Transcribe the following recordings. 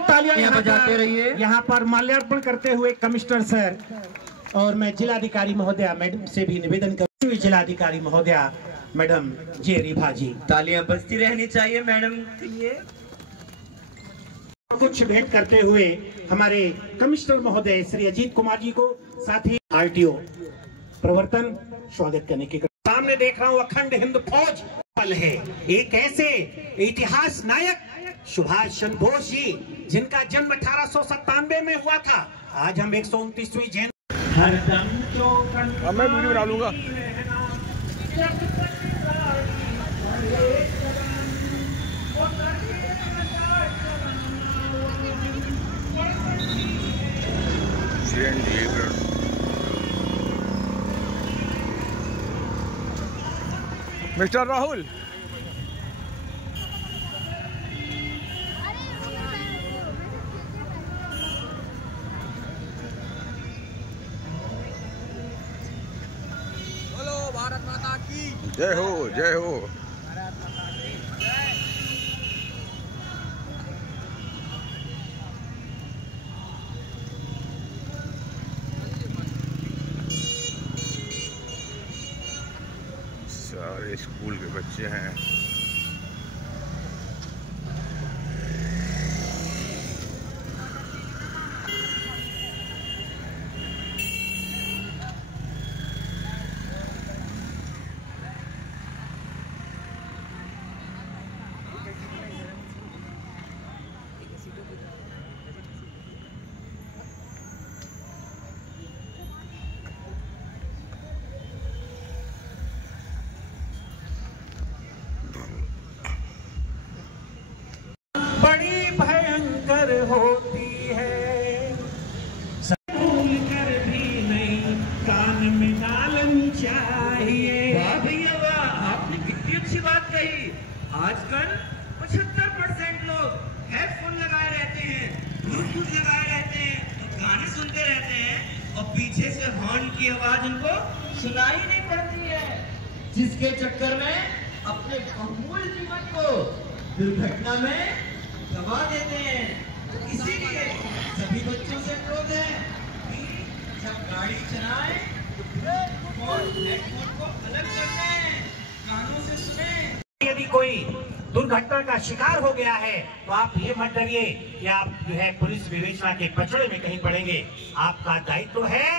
तालियां यहाँ बजाते रहिए। यहाँ पर माल्यार्पण करते हुए कमिश्नर सर और मैं जिलाधिकारी महोदया मैडम से भी निवेदन करती हूँ, जिलाधिकारी महोदया मैडम जे रिभा जी। तालियां बजती रहनी चाहिए मैडम के लिए। कुछ भेंट करते हुए हमारे कमिश्नर महोदय श्री अजीत कुमार जी को, साथ ही आरटीओ प्रवर्तन स्वागत करने के सामने देख रहा हूँ अखंड हिंद फौज पल है। एक ऐसे इतिहास नायक सुभाष चंद्र बोस जी जिनका जन्म 1897 में हुआ था। आज हम 129वीं जयंती मैं वीडियो बना लूंगा। मिस्टर राहुल, बोलो भारत माता की जय हो, जय हो। सारे स्कूल के बच्चे हैं। बड़ी भयंकर होती है, भूल कर भी नहीं कान में डालनी चाहिए। वाह भैया वाह, आपने कितनी अच्छी बात कही। आजकल 75% लोग हेडफोन लगाए रहते हैं, ब्लूटूथ लगाए रहते हैं, तो गाने सुनते रहते हैं और पीछे से हॉर्न की आवाज उनको सुनाई नहीं पड़ती है, जिसके चक्कर में अपने बहुमूल्य जीवन को दुर्घटना में गवा देते हैं। तो इसीलिए सभी बच्चों से अनुरोध है कि जब गाड़ी चलाएं तो हेडफोन को अलग कर दें, कानों से सुने। यदि कोई दुर्घटना का शिकार हो गया है तो आप ये मत डरिए कि आप जो है पुलिस विवेचना के पचड़े में कहीं पड़ेंगे। आपका दायित्व है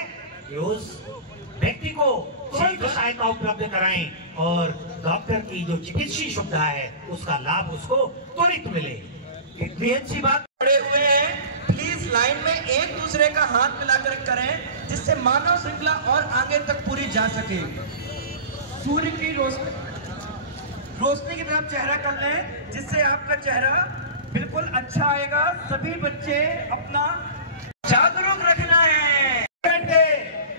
कि उस व्यक्ति को शीघ्र सहायता उपलब्ध कराएं और डॉक्टर की जो चिकित्सीय सुविधा है उसका लाभ उसको त्वरित मिले। कितनी अच्छी बात खड़े हुए हैं। प्लीज लाइन में एक दूसरे का हाथ मिलाकर करें, जिससे मानव श्रृंखला और आगे तक पूरी जा सके। सूर्य की रोशनी की तरफ चेहरा कर लें, जिससे आपका चेहरा बिल्कुल अच्छा आएगा। सभी बच्चे अपना जागरूक रखना है।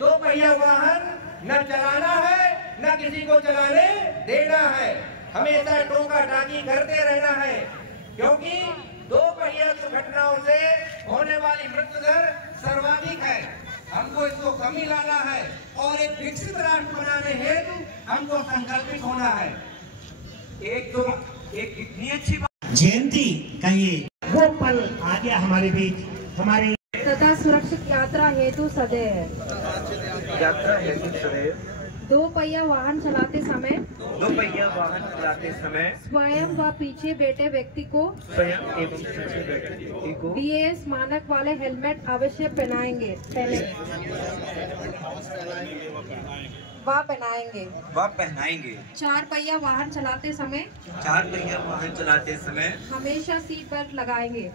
दो पहिया वाहन न चलाना है, न किसी को चलाने देना है। हमेशा टोका टाकी करते रहना है, क्योंकि दो पहिया दुर्घटनाओं से होने वाली मृत्यु दर सर्वाधिक है। हमको इसको कमी लाना है और एक विकसित राष्ट्र बनाने हेतु हमको संकल्पित होना है। एक कितनी अच्छी बात। जयंती का ये वो पल आ गया हमारे बीच, हमारे तथा सुरक्षित यात्रा हेतु सदैव दो पहिया वाहन चलाते समय स्वयं व पीछे बैठे व्यक्ति को BAS मानक वाले हेलमेट अवश्य पहनाएंगे पहनाएंगे। चार पहिया वाहन चलाते समय हमेशा सीट बेल्ट लगाएंगे।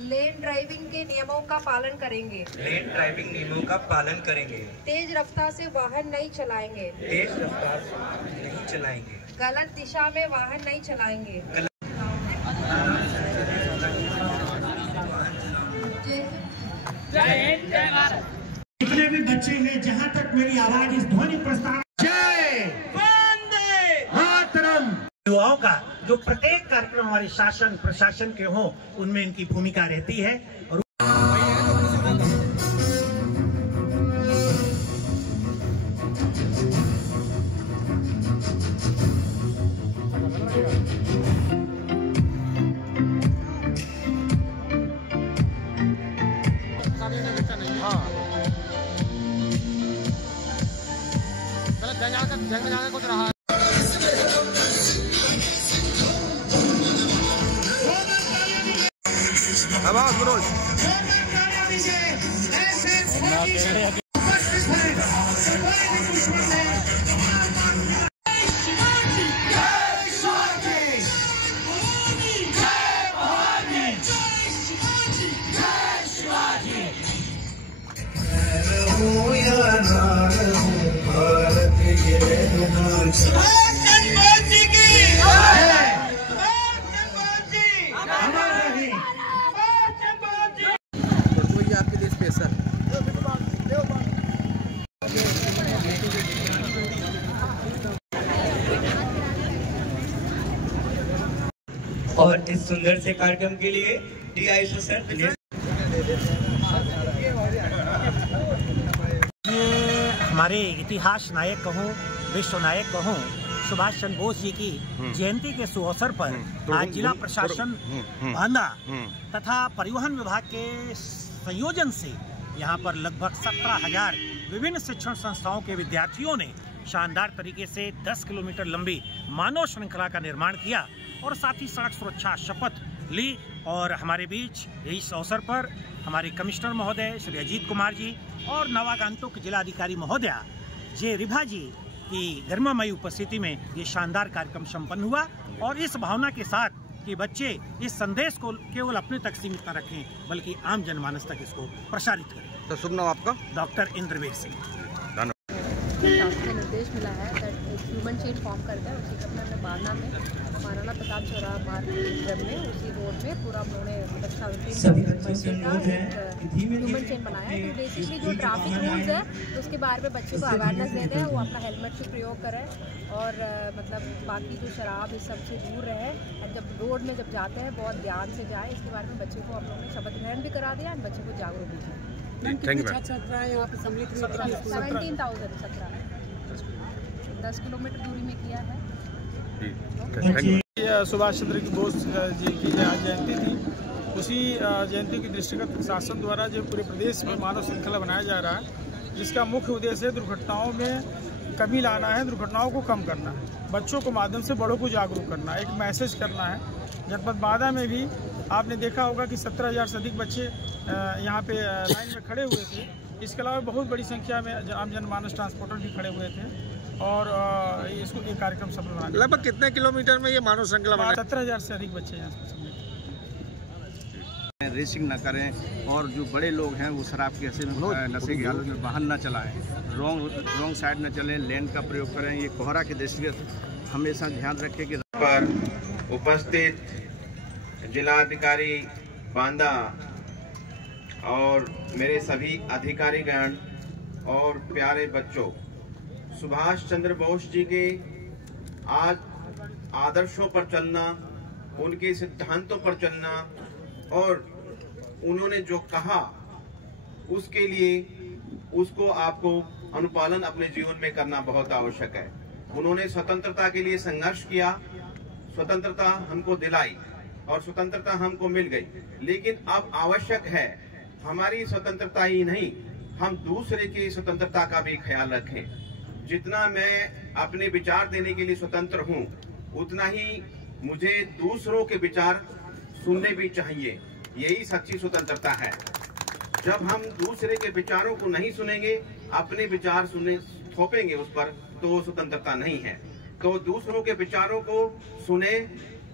लेन ड्राइविंग के नियमों का पालन करेंगे। तेज रफ्तार से वाहन नहीं चलाएंगे। गलत दिशा में वाहन नहीं चलाएंगे। जय हिंद जय भारत। जितने भी बच्चे हैं, जहाँ तक मेरी आवाज इस ध्वनि प्रसारण, जय वंदे मातरम। युवाओं का जो प्रत्येक कार्यक्रम हमारे शासन प्रशासन के हों, उनमें इनकी भूमिका रहती है। और जंग में जाकर कुछ रहा। आवाज मनोज। आपके लिए स्पेशल और इस सुंदर से कार्यक्रम के लिए DISO सर हमारे इतिहास नायक कहूँ, विश्व नायक कहूँ, सुभाष चंद्र बोस जी की जयंती के सुअवसर पर आज जिला प्रशासन बांदा तथा परिवहन विभाग के संयोजन से यहाँ पर लगभग 17,000 विभिन्न शिक्षण संस्थाओं के विद्यार्थियों ने शानदार तरीके से 10 किलोमीटर लंबी मानव श्रृंखला का निर्माण किया और साथ ही सड़क सुरक्षा शपथ ली। और हमारे बीच इस अवसर पर हमारे कमिश्नर महोदय श्री अजीत कुमार जी और नवागंतुक जिलाधिकारी महोदया जे रिभा जी की गरिमामयी उपस्थिति में ये शानदार कार्यक्रम संपन्न हुआ। और इस भावना के साथ कि बच्चे इस संदेश को केवल अपने तक सीमित न रखें बल्कि आम जनमानस तक इसको प्रसारित करें। तो शुभ नाम आपका? डॉक्टर इंद्रवीर सिंह। से निर्देश मिला है दैट एक ह्यूमन चेन फॉर्म करके उसी के अपने बारना में महाराणा प्रताप चौराहा मार्ग में उसी रोड में पूरा उन्होंने ह्यूमन चेन बनाया है। तो बेसिकली जो ट्रैफिक रूल्स है उसके बारे में बच्चों को अवेयरनेस देते हैं, वो अपना हेलमेट से प्रयोग करें और मतलब बाकी जो शराब इस सब से दूर रहे और जब रोड में जब जाते हैं बहुत ध्यान से जाए। इसके बारे में बच्चे को हम लोगों ने शपथ ग्रहण भी करा दिया और बच्चे को जागरूक भी किया। 10 किलोमीटर दूरी में किया है। सुभाष चंद्र बोस जी की आज जयंती थी, उसी जयंती की दृष्टिगत प्रशासन द्वारा जो पूरे प्रदेश में मानव श्रृंखला बनाया जा रहा है, जिसका मुख्य उद्देश्य है दुर्घटनाओं में कमी लाना है, दुर्घटनाओं को कम करना है, बच्चों को माध्यम से बड़ों को जागरूक करना है, एक मैसेज करना है। जनपद बांदा में भी आपने देखा होगा कि 17,000 से अधिक बच्चे यहाँ पे लाइन में खड़े हुए थे। इसके अलावा बहुत बड़ी संख्या में आम जनमानस ट्रांसपोर्टर भी खड़े हुए थे और इसको ये कार्यक्रम सफल बना। लगभग कितने किलोमीटर में ये मानव श्रृंखला बना? 17,000 से अधिक बच्चे यहाँ रेसिंग न करें और जो बड़े लोग हैं वो शराब के नशे की हालत में वाहन न चलाएं, रॉन्ग साइड न चलें, लेन का प्रयोग करें। ये कोहरा के दृष्टिगत हमेशा ध्यान रखें कि पर उपस्थित जिलाधिकारी बांदा और मेरे सभी अधिकारीगण और प्यारे बच्चों, सुभाष चंद्र बोस जी के आज आदर्शों पर चलना, उनके सिद्धांतों पर चलना और उन्होंने जो कहा उसके लिए उसको आपको अनुपालन अपने जीवन में करना बहुत आवश्यक है। उन्होंने स्वतंत्रता के लिए संघर्ष किया, स्वतंत्रता हमको दिलाई और स्वतंत्रता हमको मिल गई, लेकिन अब आवश्यक है हमारी स्वतंत्रता ही नहीं, हम दूसरे की स्वतंत्रता का भी ख्याल रखें। जितना मैं अपने विचार देने के लिए स्वतंत्र हूँ, उतना ही मुझे दूसरों के विचार सुनने भी चाहिए। यही सच्ची स्वतंत्रता है। जब हम दूसरे के विचारों को नहीं सुनेंगे, अपने विचार सुने थोपेंगे उस पर, तो वो स्वतंत्रता नहीं है। तो दूसरों के विचारों को सुने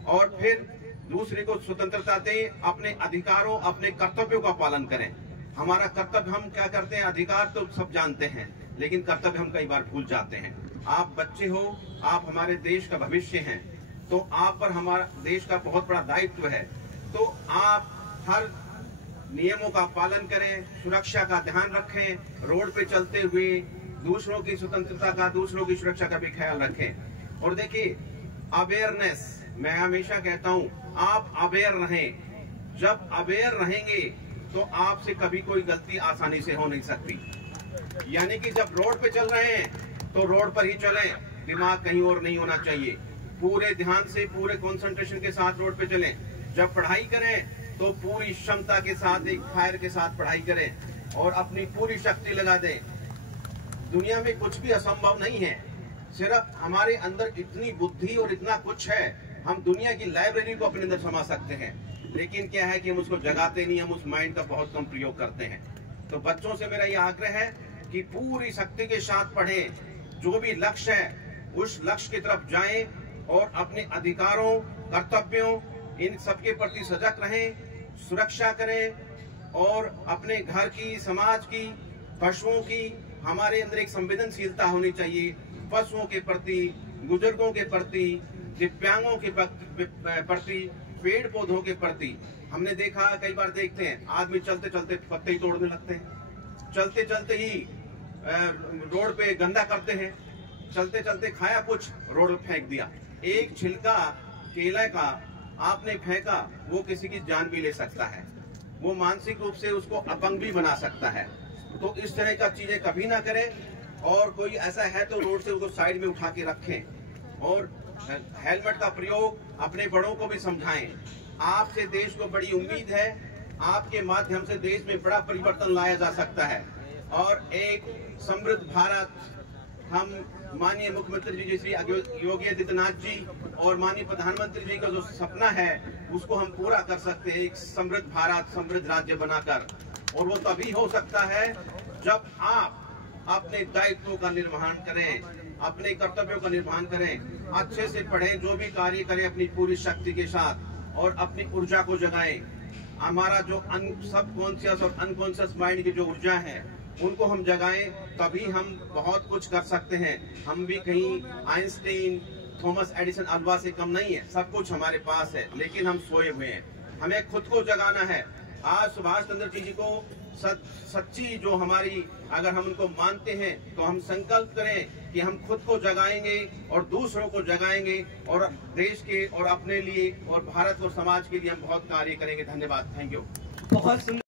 और फिर दूसरे को स्वतंत्रता दें, अपने अधिकारों, अपने कर्तव्यों का पालन करें। हमारा कर्तव्य हम क्या करते हैं, अधिकार तो सब जानते हैं, लेकिन कर्तव्य हम कई बार भूल जाते हैं। आप बच्चे हो, आप हमारे देश का भविष्य हैं, तो आप पर हमारा देश का बहुत बड़ा दायित्व है। तो आप हर नियमों का पालन करें, सुरक्षा का ध्यान रखें, रोड पे चलते हुए दूसरों की स्वतंत्रता का, दूसरों की सुरक्षा का भी ख्याल रखें। और देखिए, अवेयरनेस, मैं हमेशा कहता हूँ आप अवेयर रहें। जब अवेयर रहेंगे तो आपसे कभी कोई गलती आसानी से हो नहीं सकती। यानी कि जब रोड पे चल रहे हैं तो रोड पर ही चलें, दिमाग कहीं और नहीं होना चाहिए। पूरे ध्यान से, पूरे कंसंट्रेशन के साथ रोड पे चलें। जब पढ़ाई करें तो पूरी क्षमता के साथ, एक फायर के साथ पढ़ाई करें और अपनी पूरी शक्ति लगा दें। दुनिया में कुछ भी असंभव नहीं है, सिर्फ हमारे अंदर इतनी बुद्धि और इतना कुछ है, हम दुनिया की लाइब्रेरी को अपने अंदर समा सकते हैं, लेकिन क्या है कि हम उसको जगाते नहीं, हम उस माइंड का बहुत कम प्रयोग करते हैं। तो बच्चों से मेरा यह आग्रह है कि पूरी शक्ति के साथ पढ़ें, जो भी लक्ष्य है उस लक्ष्य की तरफ जाएं और अपने अधिकारों, कर्तव्यों, इन सबके प्रति सजग रहें, सुरक्षा करें और अपने घर की, समाज की, पशुओं की, हमारे अंदर एक संवेदनशीलता होनी चाहिए पशुओं के प्रति, बुजुर्गों के प्रति, दिव्यांगों के प्रति, पेड़ पौधों के प्रति। हमने देखा, कई बार देखते हैं आदमी चलते चलते पत्ते ही तोड़ने लगते हैं, चलते चलते ही रोड पे गंदा करते हैं, चलते चलते खाया कुछ रोड पे फेंक दिया। एक छिलका केले का आपने फेंका, वो किसी की जान भी ले सकता है, वो मानसिक रूप से उसको अपंग भी बना सकता है। तो इस तरह का चीजें कभी ना करें, और कोई ऐसा है तो रोड से उसको साइड में उठा के रखें और हेलमेट का प्रयोग अपने बड़ों को भी समझाएं। आपसे देश को बड़ी उम्मीद है, आपके माध्यम से देश में बड़ा परिवर्तन लाया जा सकता है और एक समृद्ध भारत हम माननीय मुख्यमंत्री जी श्री योगी आदित्यनाथ जी और माननीय प्रधानमंत्री जी का जो सपना है उसको हम पूरा कर सकते हैं, एक समृद्ध भारत, समृद्ध राज्य बनाकर। और वो तभी हो सकता है जब आप अपने दायित्वों का निर्वहन करें, अपने कर्तव्यों का निर्वहन करें, अच्छे से पढ़ें, जो भी कार्य करें अपनी पूरी शक्ति के साथ और अपनी ऊर्जा को जगाएं। हमारा जो सबकॉन्शियस और अनकॉन्शियस माइंड की जो ऊर्जा है उनको हम जगाएं, तभी हम बहुत कुछ कर सकते हैं। हम भी कहीं आइंस्टीन, थॉमस एडिसन, अल्वा से कम नहीं है, सब कुछ हमारे पास है, लेकिन हम सोए हुए हैं। हमें खुद को जगाना है। आज सुभाष चंद्र जी को सच्ची जो हमारी, अगर हम उनको मानते हैं तो हम संकल्प करें कि हम खुद को जगाएंगे और दूसरों को जगाएंगे और देश के और अपने लिए और भारत और समाज के लिए हम बहुत कार्य करेंगे। धन्यवाद। Thank you. बहुत सुंदर।